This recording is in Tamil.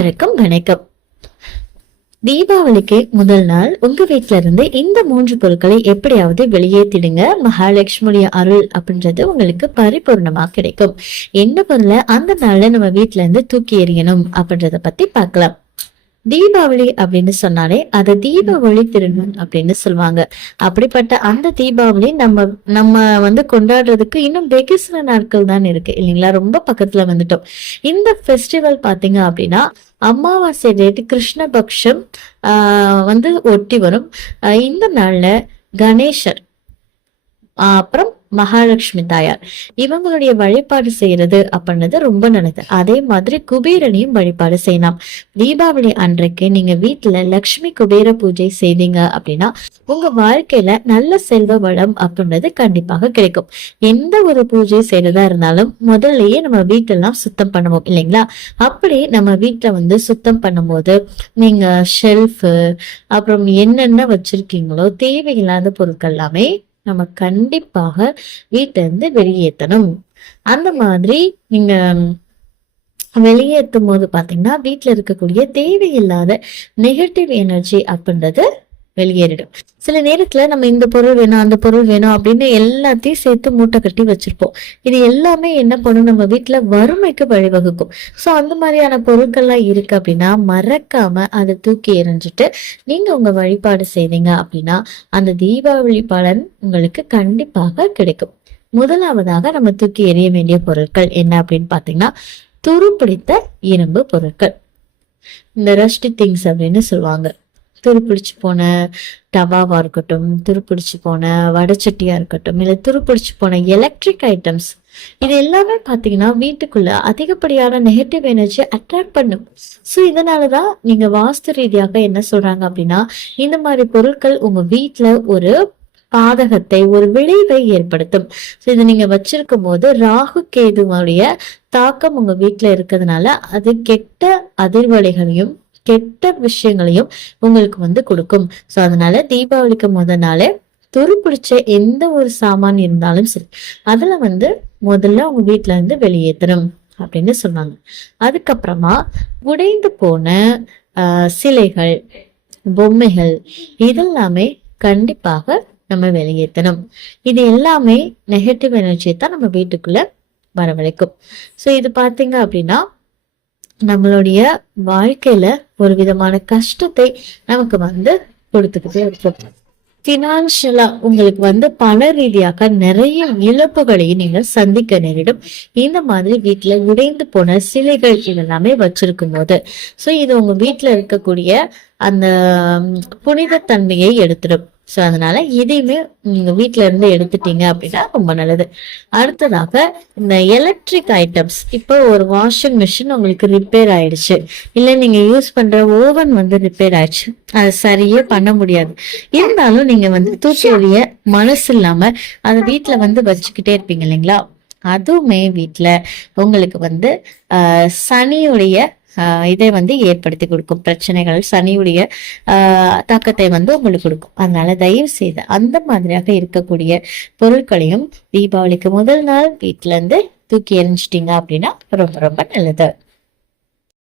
அனைவருக்கும் வணக்கம். தீபாவளிக்கு முதல் நாள் உங்க வீட்ல இருந்து இந்த 3 பொருட்களை எப்படியாவது வெளியேற்றிடுங்க. மகாலட்சுமியுடைய அருள் அப்படின்றது உங்களுக்கு பரிபூர்ணமா கிடைக்கும். என்ன பொருளை அந்த நாள்ல நம்ம வீட்ல இருந்து தூக்கி எறியணும் அப்படின்றத பத்தி பார்க்கலாம். தீபாவளி அப்படின்னு சொன்னாலே அதை தீபாவளி திருநாள் அப்படின்னு சொல்லுவாங்க. அப்படிப்பட்ட அந்த தீபாவளி நம்ம நம்ம கொண்டாடுறதுக்கு இன்னும் வெகு சில நாட்கள் தான் இருக்கு இல்லைங்களா? ரொம்ப பக்கத்துல வந்துட்டோம். இந்த ஃபெஸ்டிவல் பாத்தீங்க அப்படின்னா அமாவாசை டேட் கிருஷ்ணபக்ஷம் ஒட்டி வரும். இந்த நாள்ல கணேசர் அப்புறம் மகாலட்சுமி தாயார் இவங்களுடைய வழிபாடு செய்யறது அப்படின்றது ரொம்ப நல்லது. அதே மாதிரி குபேரனையும் வழிபாடு செய்யலாம். தீபாவளி அன்றைக்கு நீங்க வீட்டுல லக்ஷ்மி குபேர பூஜை செய்தீங்க அப்படின்னா உங்க வாழ்க்கையில நல்ல செல்வ வளம் அப்படின்றது கண்டிப்பாக கிடைக்கும். எந்த ஒரு பூஜை செய்யறதா இருந்தாலும் முதல்லயே நம்ம வீட்டெல்லாம் சுத்தம் பண்ணுவோம் இல்லைங்களா? அப்படி நம்ம வீட்டுல சுத்தம் பண்ணும் போது நீங்க ஷெல்ஃப் அப்புறம் என்னென்ன வச்சிருக்கீங்களோ தேவையில்லாத பொருட்கள் எல்லாமே நம்ம கண்டிப்பாக வீட்டுல இருந்து வெளியேற்றணும். அந்த மாதிரி நீங்க வெளியேற்றும் போது பாத்தீங்கன்னா வீட்டுல இருக்கக்கூடிய தேவையில்லாத நெகட்டிவ் எனர்ஜி அப்படின்றது வெளியேறிடும். சில நேரத்துல நம்ம இந்த பொருள் வேணும் அந்த பொருள் வேணும் அப்படின்னு எல்லாத்தையும் சேர்த்து மூட்டை கட்டி வச்சிருப்போம். இது எல்லாமே என்ன பண்ணும், நம்ம வீட்டுல வறுமைக்கு வழிவகுக்கும். சோ அந்த மாதிரியான பொருட்கள்லாம் இருக்கு அப்படின்னா மறக்காம அதை தூக்கி எறிஞ்சிட்டு நீங்க உங்க வழிபாடு செய்தீங்க அப்படின்னா அந்த தீபாவளி பலன் உங்களுக்கு கண்டிப்பாக கிடைக்கும். முதலாவதாக நம்ம தூக்கி எறிய வேண்டிய பொருட்கள் என்ன அப்படின்னு பாத்தீங்கன்னா துருப்பிடித்த இரும்பு பொருட்கள். இந்த ரஸ்டி திங்ஸ் அப்படின்னு சொல்லுவாங்க. துருப்பிடிச்சு போன டவாவா இருக்கட்டும், துருப்பிடிச்சு போன வடச்சட்டியா இருக்கட்டும், இல்ல துருப்பிடிச்சு போன எலக்ட்ரிக் ஐட்டம்ஸ், இது எல்லாமே பாத்தீங்கன்னா வீட்டுக்குள்ள அதிகப்படியான நெகட்டிவ் எனர்ஜி அட்ராக்ட் பண்ணும். சோ இதனாலதான் நீங்க வாஸ்து ரீதியாக என்ன சொல்றாங்க அப்படின்னா இந்த மாதிரி பொருட்கள் உங்க வீட்டுல ஒரு பாதகத்தை ஒரு விளைவை ஏற்படுத்தும். இதை நீங்க வச்சிருக்கும் போது ராகு கேதுவுடைய தாக்கம் உங்க வீட்டுல இருக்கிறதுனால அது கெட்ட அதிர்வலைகளையும் கெட்ட விஷயங்களையும் உங்களுக்கு கொடுக்கும். சோ அதனால தீபாவளிக்கு முதல் நாளே துருப்பிடிச்ச எந்த ஒரு சாமான் இருந்தாலும் சரி அதுல முதல்ல உங்க வீட்டுல இருந்து வெளியேற்றணும் அப்படின்னு சொன்னாங்க. அதுக்கப்புறமா உடைந்து போன சிலைகள், பொம்மைகள் இதெல்லாமே கண்டிப்பாக நம்ம வெளியேற்றணும். இது எல்லாமே நெகட்டிவ் எனர்ஜியை தான் நம்ம வீட்டுக்குள்ள வரவழைக்கும். சோ இது பாத்தீங்க அப்படின்னா நம்மளுடைய வாழ்க்கையில ஒரு விதமான கஷ்டத்தை நமக்கு கொடுத்துக்கிட்டே இருக்கும். பினான்சியலா உங்களுக்கு பண ரீதியாக நிறைய இழப்புகளையும் நீங்க சந்திக்க நேரிடும். இந்த மாதிரி வீட்டுல உடைந்து போன சிலைகள் இதெல்லாமே வச்சிருக்கும் போது சோ இது உங்க வீட்டுல இருக்கக்கூடிய அந்த புனித தன்மையை எடுத்துடும். சோ அதனால இதையுமே நீங்க வீட்டுல இருந்து எடுத்துட்டீங்க அப்படின்னா ரொம்ப நல்லது. அடுத்ததாக இந்த எலக்ட்ரிக் ஐட்டம்ஸ், இப்போ ஒரு வாஷிங் மிஷின் உங்களுக்கு ரிப்பேர் ஆயிடுச்சு, இல்ல நீங்க யூஸ் பண்ற ஓவன் ரிப்பேர் ஆயிடுச்சு, அதை சரியே பண்ண முடியாது. இருந்தாலும் நீங்க தூக்கி எறிய மனசு இல்லாம அதை வீட்டுல வச்சுக்கிட்டே இருப்பீங்க இல்லைங்களா? அதுவுமே வீட்டுல உங்களுக்கு சனியுடைய இதை ஏற்படுத்தி கொடுக்கும். பிரச்சனைகள், சனியுடைய தாக்கத்தை உங்களுக்கு கொடுக்கும். அதனால தயவு செய்து அந்த மாதிரியாக இருக்கக்கூடிய பொருட்களையும் தீபாவளிக்கு முதல் நாள் வீட்டுல இருந்து தூக்கி எறிஞ்சிட்டீங்க அப்படின்னா ரொம்ப ரொம்ப நல்லது.